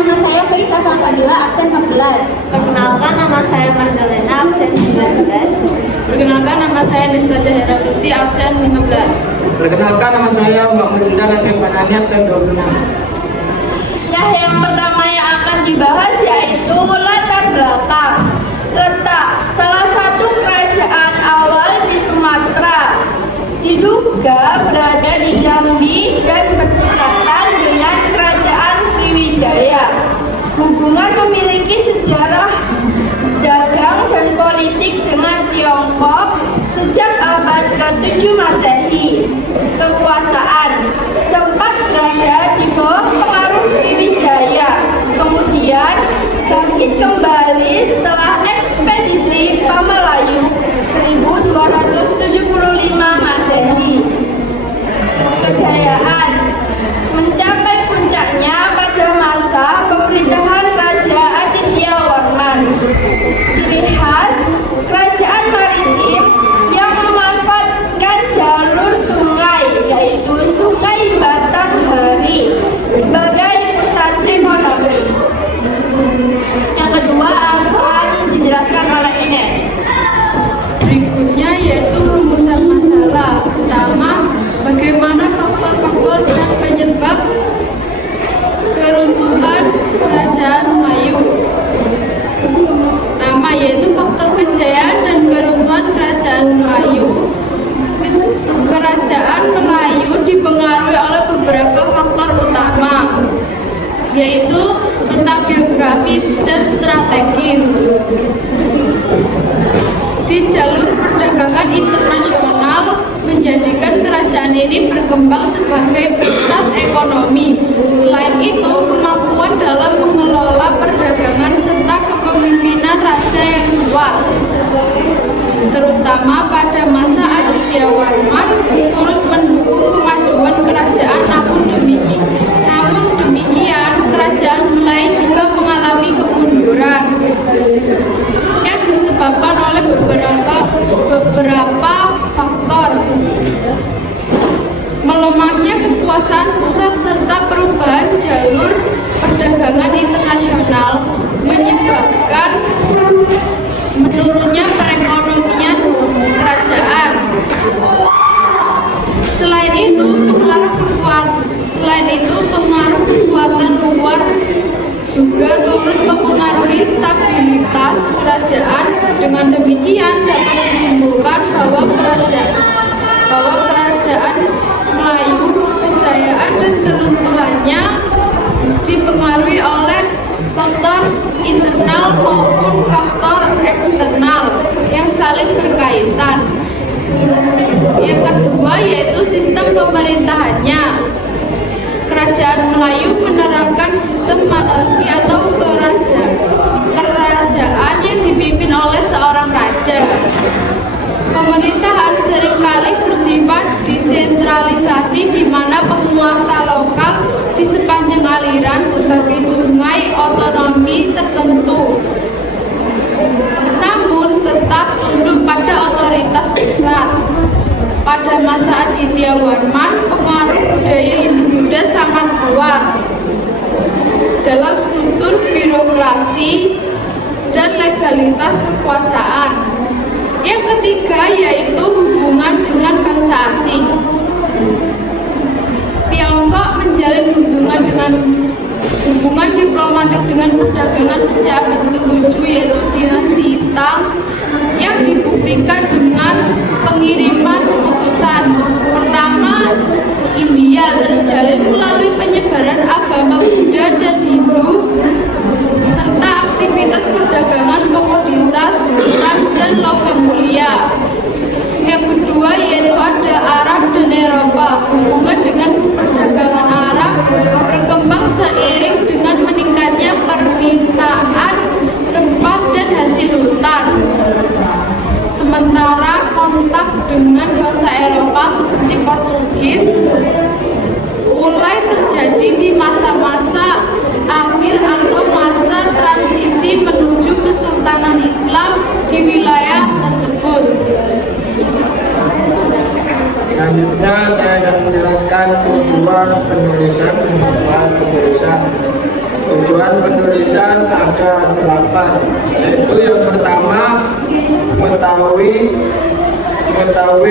nama saya Faisa Salsabila, absen 14. Perkenalkan, nama saya Magdalena, absen 19. Perkenalkan, nama saya Nista Jahira Gusti, absen 15. Perkenalkan, nama saya Mbak Melinda Latif Panani, absen 26. Nah, yang pertama yang akan dibahas yaitu latar belakang. Letak salah satu kerajaan awal di Sumatera diduga berada di Jambi dan berdekatan dengan kerajaan Sriwijaya. Hubungan memiliki sejarah dagang dan politik dengan Tiongkok sejak abad ke-7 Masehi. Kekuasaan sempat berada di bawah pengaruh Sriwijaya, kemudian bangkit kembali setelah ekspedisi Pamalayu 1275 Masehi. Kejayaan mencapai puncaknya pada masa pemerintahan Raja Adityawarman. Ciri khas kerajaan maritim yang memanfaatkan jalur sungai, yaitu Sungai Batanghari, sebagai pusat ekonomi. Yang kedua akan dijelaskan oleh Ines. Berikutnya yaitu rumusan masalah. Pertama, bagaimana faktor-faktor dan penyebab keruntuhan kerajaan Melayu. Pertama, yaitu faktor kejayaan dan keruntuhan kerajaan Melayu. Kerajaan Melayu dipengaruhi oleh beberapa faktor utama, yaitu letak geografis dan strategis. Di jalur perdagangan internasional menjadikan kerajaan ini berkembang sebagai pusat ekonomi. Selain itu, kemampuan dalam mengelola perdagangan serta kepemimpinan raja yang kuat, terutama pada masa Adityawarman, turut mendukung kemajuan kerajaan. Namun demikian, kerajaan Melayu juga mengalami kemunduran yang disebabkan oleh beberapa faktor. Melemahnya kekuasaan pusat serta perubahan jalur perdagangan internasional menyebabkan menurunnya perekonomian kerajaan. Selain itu, pengaruh kekuatan luar juga turut mempengaruhi stabilitas kerajaan. Dengan demikian dapat disimpulkan bahwa kerajaan Melayu, kejayaan dan keruntuhannya dipengaruhi oleh faktor internal maupun faktor eksternal yang saling berkaitan. Yang kedua yaitu sistem pemerintahannya. Kerajaan Melayu menerapkan sistem monarki atau kerajaan yang dipimpin oleh seorang raja. Pemerintahan seringkali bersifat desentralisasi, di mana penguasa lokal di sepanjang aliran sebagai sungai otonomi tertentu, namun tetap tunduk pada otoritas pusat. Pada masa Adityawarman, pengaruh budaya Hindu-Buddha sangat kuat dalam struktur birokrasi dan legalitas kekuasaan. Yang ketiga yaitu hubungan dengan bangsa asing. Tiongkok menjalin hubungan diplomatik dengan perdagangan sejak abad ke-7, yaitu dinasti Tang, yang dibuktikan dengan pengiriman utusan. Pertama, India terjalin melalui penyebaran agama Buddha dan Hindu serta aktivitas perdagangan komoditas, hutan dan logam mulia. Yang kedua yaitu ada Arab dan Eropa. Hubungan dengan perdagangan Arab berkembang seiring dengan meningkatnya permintaan rempah dan hasil hutan. Sementara kontak dengan bangsa Eropa seperti Portugis mulai terjadi di masa-masa akhir atau masa transisi menuju Kesultanan Islam di wilayah tersebut. Selanjutnya saya akan menjelaskan tujuan penulisan pembukaan tulisan. Tujuan penulisan ada 8, yaitu yang pertama mengetahui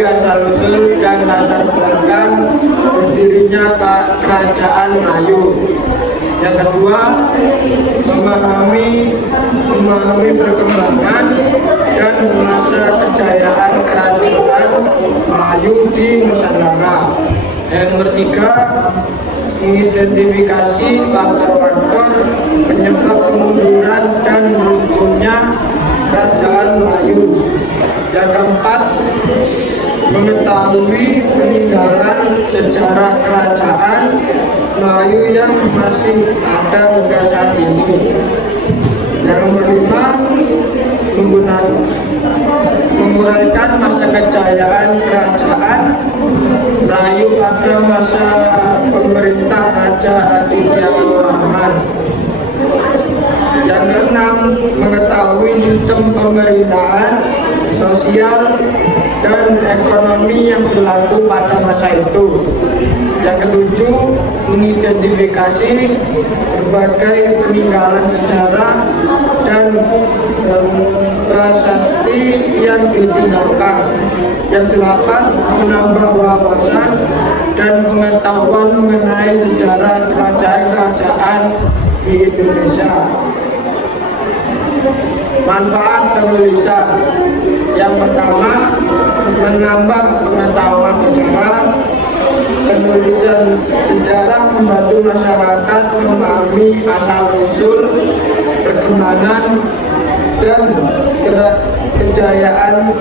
asal-usul dan latar belakang berdirinya kerajaan Melayu. Yang kedua, memahami perkembangan dan masa kejayaan kerajaan Melayu di Nusantara. Yang ketiga, mengidentifikasi faktor-faktor penyebab kemunduran dan runtuhnya kerajaan Melayu. Yang keempat, mengetahui peninggalan sejarah kerajaan Melayu yang masih ada hingga saat ini. Yang kelima, menguraikan masa kejayaan kerajaan Melayu pada masa pemerintah Raja Aditya Warman. Yang keenam, mengetahui sistem pemerintahan, sosial, dan ekonomi yang berlaku pada masa itu. Yang ketujuh, mengidentifikasi berbagai peninggalan sejarah dan prasasti yang ditinggalkan. Yang delapan, menambah wawasan dan pengetahuan mengenai sejarah kerajaan-kerajaan di Indonesia. Manfaat penulisan. Yang pertama, menambah pengetahuan sejarah. Penulisan sejarah membantu masyarakat memahami asal-usul, perkembangan, dan kejayaan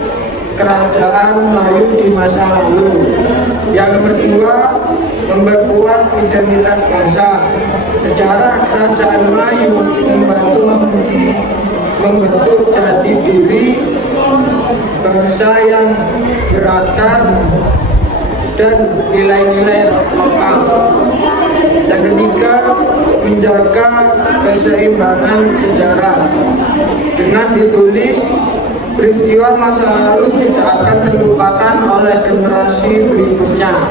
kerajaan Melayu di masa lalu. Yang kedua, memperkuat identitas bangsa. Sejarah kerajaan Melayu membentuk jati diri bangsa yang berakar dan nilai-nilai lokal. Yang ketiga, menjaga keseimbangan sejarah. Dengan ditulis, peristiwa masa lalu tidak akan terlupakan oleh generasi berikutnya.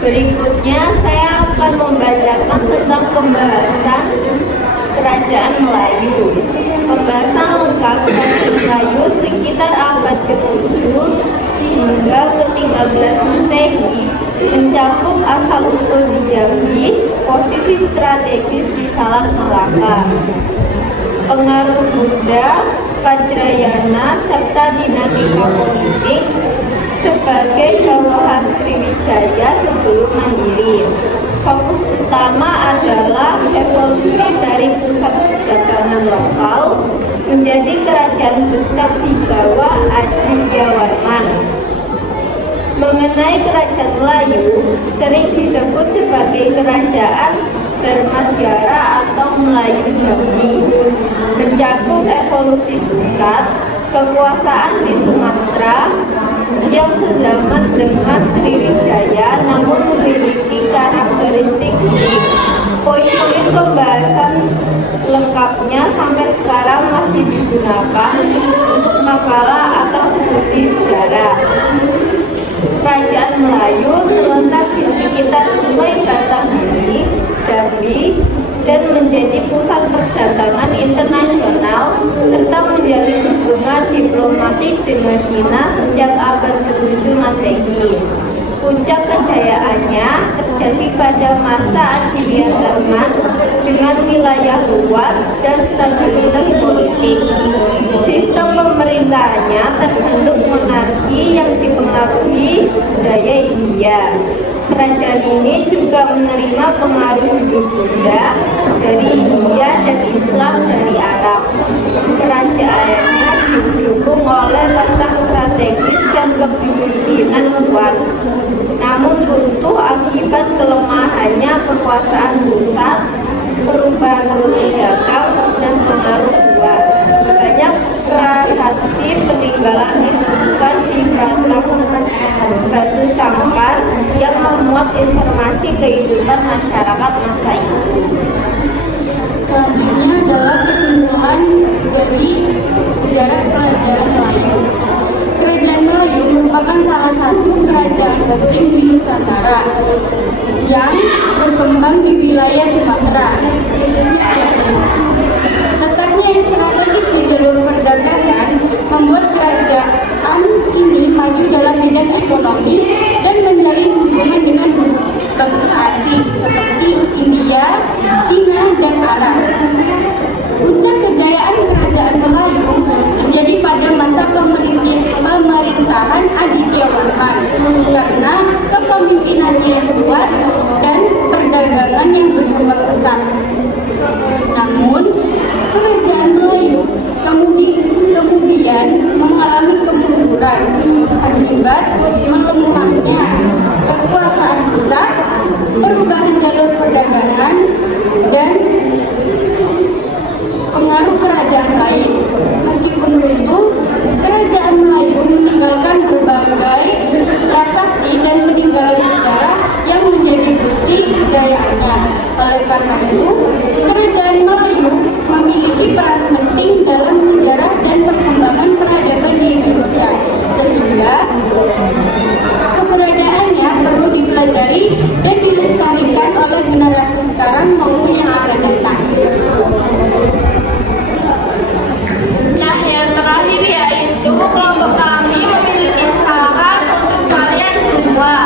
Berikutnya saya akan membacakan tentang pembahasan Kerajaan Melayu. Pembahasan lengkap Kerajaan Melayu sekitar abad ke-7 hingga ke-13 Masehi mencakup asal-usul di Jambi, posisi strategis di Salak Melaka, pengaruh Buddha, Vajrayana, serta dinamika politik sebagai bawahan Sriwijaya sebelum mandiri. Fokus utama adalah evolusi dari pusat perdagangan lokal menjadi kerajaan besar di bawah Aditya Warman. Mengenai kerajaan Melayu, sering disebut sebagai kerajaan Dharmaswara atau Melayu Jambi, mencakup evolusi pusat, kekuasaan di Sumatera yang sezaman dengan Sriwijaya namun memiliki karakteristik unik. Poin-poin pembahasan lengkapnya sampai sekarang masih digunakan untuk makalah atau studi sejarah. Kerajaan Melayu terletak di sekitar Sungai Batanghari, Jambi, dan menjadi pusat perdagangan internasional serta menjalin hubungan diplomatik dengan Cina sejak abad ke-7 Masehi. Puncak kejayaannya terjadi pada masa Aditya Warman dengan wilayah luas dan stabilitas politik. Sistem pemerintahannya terbentuk monarki yang dipengaruhi budaya India. Kerajaan ini juga menerima pengaruh Buddha dari India dan Islam dari Arab. Kerajaannya didukung oleh letak strategis dan kepemimpinan kuat, namun runtuh akibat kelemahannya kekuasaan pusat, perubahan rute dagang, dan pengaruh luar. Banyak prasasti peninggalan ditemukan di batang batu sangkar yang memuat informasi kehidupan masyarakat masa itu. Selanjutnya adalah kesimpulan dari sejarah kerajaan Melayu. Kerajaan Melayu merupakan salah satu kerajaan penting di Nusantara yang berkembang di wilayah Sumatera. pemerintahan Aditya Warman karena kepemimpinannya yang kuat dan perdagangan yang berdampak pesat. Namun, kerajaan Melayu kemudian mengalami kemunduran akibat melemahnya kekuasaan pusat, perubahan jalur perdagangan, dan pengaruh kerajaan lain. Meskipun begitu, kerajaan Melayu meninggalkan berbagai prasasti dan peninggalan sejarah yang menjadi bukti kejayaannya. Oleh karena itu, kerajaan Melayu memiliki peran penting dalam sejarah dan perkembangan peradaban di Indonesia, sehingga keberadaannya perlu dipelajari dan dilestarikan oleh generasi sekarang maupun yang akan datang. Nah, yang terakhir yaitu kelompok kami memiliki saran untuk kalian semua.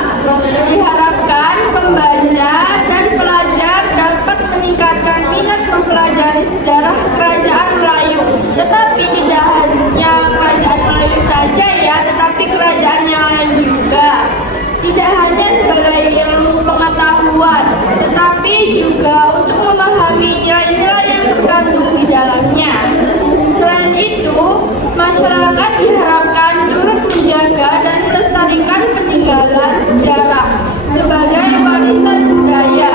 Diharapkan pembaca dan pelajar dapat meningkatkan minat mempelajari sejarah kerajaan Melayu. Tetapi tidak hanya kerajaan Melayu saja ya, tetapi kerajaan yang lain juga. Tidak hanya sebagai ilmu pengetahuan, tetapi juga untuk memahami nilai-nilai yang terkandung di dalamnya. Selain itu, masyarakat diharapkan turut menjaga dan melestarikan peninggalan sejarah sebagai warisan budaya,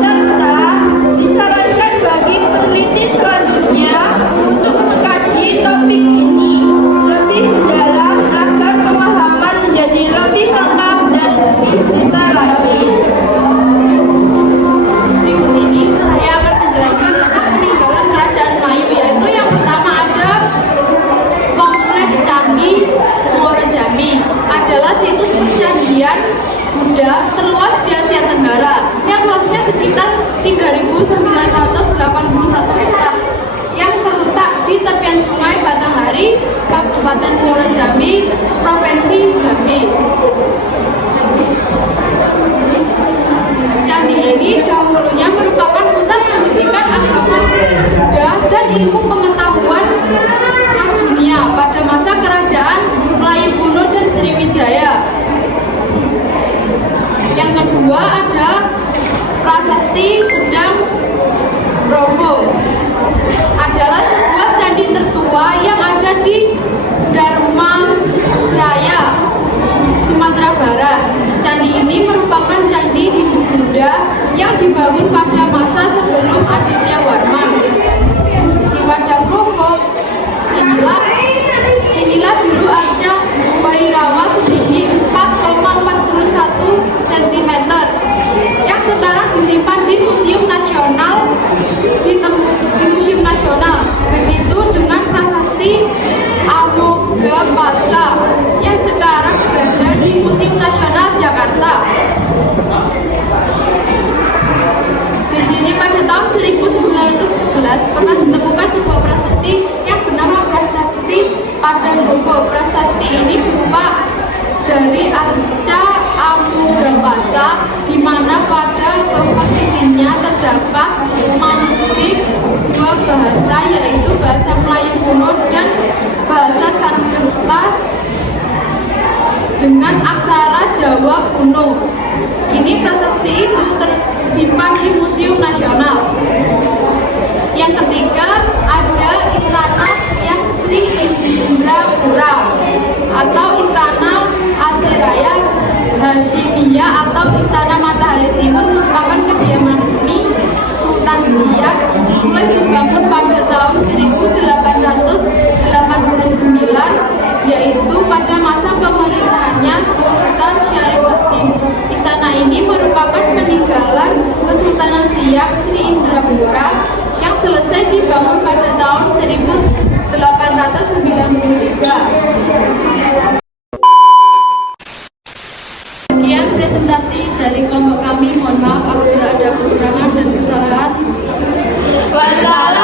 serta disarankan bagi peneliti selanjutnya untuk mengkaji topik ini lebih mendalam agar pemahaman menjadi lebih lengkap dan lebih detail lagi. Berikut ini saya akan menjelaskan tentang peninggalan kerajaan Melayu, yaitu yang pertama ada Kompleks Candi Muara Jambi. Adalah situs percandian Buddha terluas di Asia Tenggara yang luasnya sekitar 3.981 hektar yang terletak di tepian Sungai Batanghari, Kabupaten Muara Jambi, Provinsi Jambi. Candi ini dahulunya merupakan pusat pendidikan agama Buddha dan ilmu pengetahuan khas dunia pada masa kerajaan Melayu kuno dan Sriwijaya. Yang kedua ada Prasasti Gedang Brogo. Adalah sebuah candi tertua yang ada di Dharmasraya, Sumatera Barat. Candi ini merupakan candi Hindu Buddha yang dibangun pada masa sebelum Aditya Warman. Di Wadah Brogo inilah dulu arca Bhairawa setinggi 4,41 cm yang sekarang disimpan di Museum Nasional di Museum Nasional. Begitu dengan prasasti Amogapasa yang sekarang berada di Museum Nasional Jakarta. Di sini pada tahun 1911 pernah ditemukan sebuah prasasti yang bernama Prasasti Padandogo. Prasasti ini berupa dari arca Amogapasa, di mana pada komposisinya terdapat manuskrip dua bahasa, yaitu bahasa Melayu kuno dan bahasa Sanskerta dengan aksara Jawa kuno. Ini prasasti itu tersimpan di Museum Nasional. Yang ketiga ada Istana yang Sri Indrapura atau Istana Aseraya Hashimiyah atau Istana Matahari Timur, merupakan kediaman resmi Sultan Siak, mulai dibangun pada tahun 1889, yaitu pada masa pemerintahannya Sultan Syarif Hasim. Istana ini merupakan peninggalan Kesultanan Siak Sri Indrapura yang selesai dibangun pada tahun 1893. Sekian presentasi dari kelompok kami. Mohon maaf apabila ada kekurangan dan kesalahan. Wassalam.